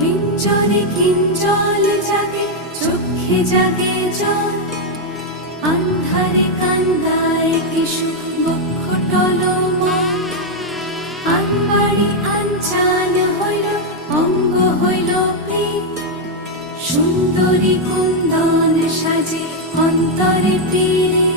কিঞ্জলে কিঞ্জল জাগে, চোখে জাগে জল, আন্ধারে কান্দায় কিশু বক্ষ টলমল। আনবাড়ি আনচান হইল, অঙ্গ হইল পীত, সুন্দরী কুন্দন সাজে অন্তরে পীড়িত।